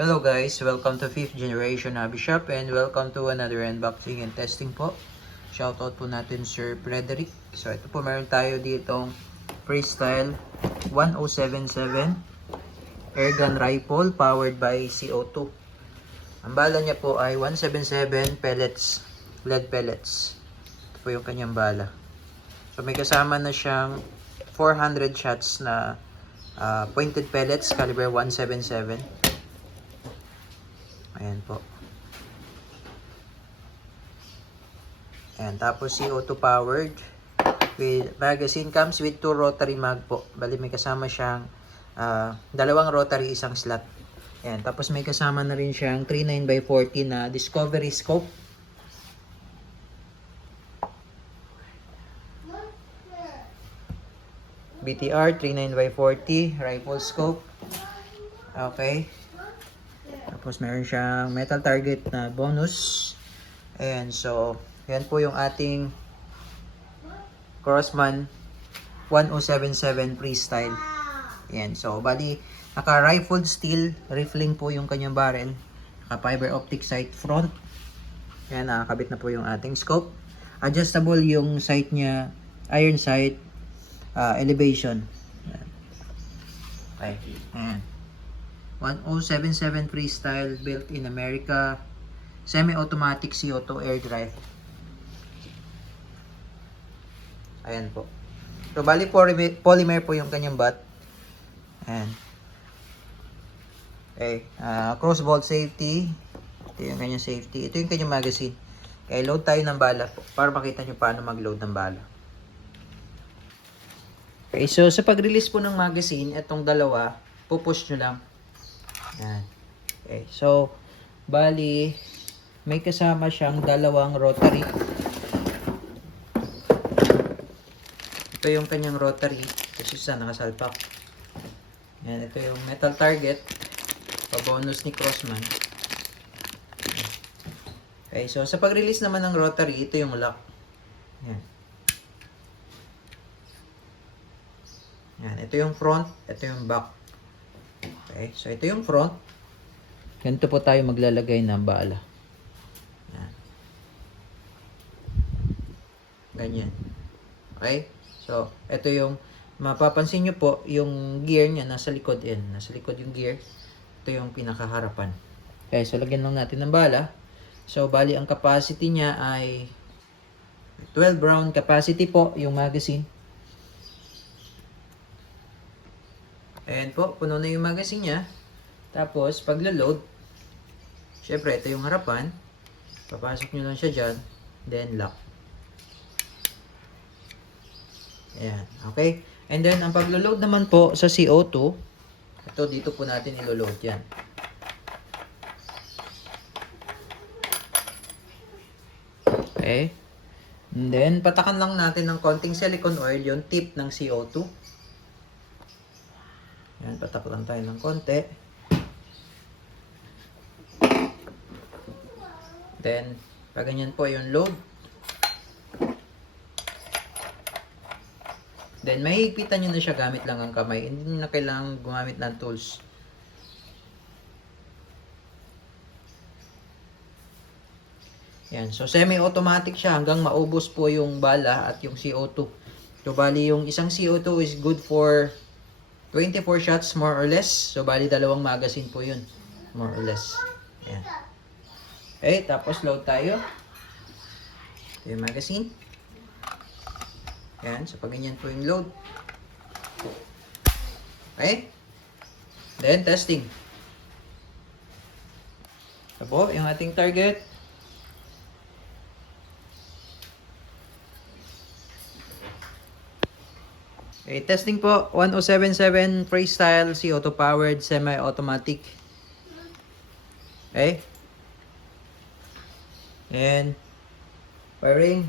Hello guys, welcome to 5th generation Hobby Shop and welcome to another unboxing and testing po. Shoutout po natin Sir Frederick. So ito po, meron tayo ditong Freestyle 1077 airgun rifle powered by CO2. Ang bala niya po ay 177 pellets, lead pellets. Ito po yung kanyang bala. So may kasama na siyang 400 shots na pointed pellets caliber 177. Ayan po. Ayan, tapos CO2 powered. With magazine comes with 2 rotary mag po. Bali may kasama siyang dalawang rotary, isang slot. Ayan, tapos may kasama na rin siyang 39x40 na discovery scope. BTR 39x40 rifle scope. Okay. Tapos meron siyang metal target na bonus. And so, yan po yung ating Crosman 1077 Freestyle. Yan. So, bali, naka-rifled steel rifling po yung kanyang barrel. Naka-fiber optic sight front. Yan, nakakabit na po yung ating scope. Adjustable yung sight niya, iron sight, elevation. Yan. Okay. Ayan. 1077 Freestyle built in America, semi-automatic CO2 air drive. Ayan po. So bali polymer po yung kanyang butt. Ayan. Okay, cross bolt safety. Ito yung kanyang safety. Ito yung kanyang magazine. Okay, load tayo ng bala po para makita nyo paano mag-load ng bala. Okay, so sa pag-release po ng magazine, itong dalawa, pupush nyo lang. Yan. Okay, so bali may kasama siyang dalawang rotary. Ito yung kanyang rotary kasi sa nakasalpak. Yan, ito yung metal target pa-bonus ni Crosman. Okay, so sa pag-release naman ng rotary, ito yung lock. Yan. Yan, ito yung front, ito yung back. Okay, so ito yung front. Ganito po tayo maglalagay ng bala. Yan. Ganyan. Okay, so ito yung mapapansin nyo po, yung gear niya nasa likod yan. Nasa likod yung gear. Ito yung pinakaharapan. Okay, so lagyan lang natin ng bala. So bali ang capacity niya ay 12 round capacity po yung magazine. Ayan po, puno na yung magazine niya. Tapos, paglo-load, syempre, ito yung harapan. Papasok nyo lang siya dyan. Then, lock. Ayan, okay. And then, ang paglo-load naman po sa CO2, ito, dito po natin ilo-load yan. Okay. And then, patakan lang natin ng konting silicone oil, yung tip ng CO2. Yan, patak lang tayo ng konti. Then, pag ganyan po yung load. Then, mahihigpitan nyo na siya gamit lang ang kamay. Hindi na kailangan gumamit ng tools. Yan, so semi-automatic siya hanggang maubos po yung bala at yung CO2. So, bali yung isang CO2 is good for 24 shots more or less. So, bali dalawang magazine po yun. More or less. Ayan. Okay, tapos load tayo. Ito yung magazine. Ayan, so pag ganyan po yung load. Okay. Then, testing. Ito po, yung ating target. Okay, testing po, 1077 Freestyle CO2 powered semi-automatic. Okay. And firing.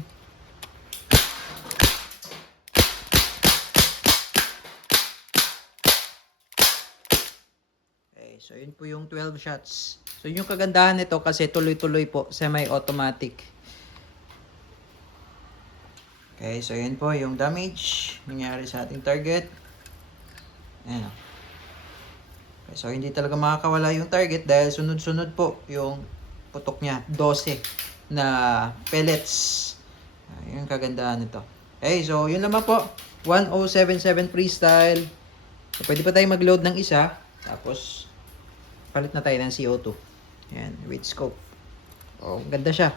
Okay, so yun po yung 12 shots. So yung kagandahan nito kasi tuloy-tuloy po, semi-automatic. Okay, so yun po yung damage nangyari sa ating target. Ayan. So, hindi talaga makakawala yung target dahil sunod-sunod po yung putok niya. 12 na pellets. Yung kagandahan nito. Okay, so yun naman po. 1077 freestyle. So, pwede pa tayo mag-load ng isa. Tapos, palit na tayo ng CO2. Ayan, with scope. Oh, ganda siya.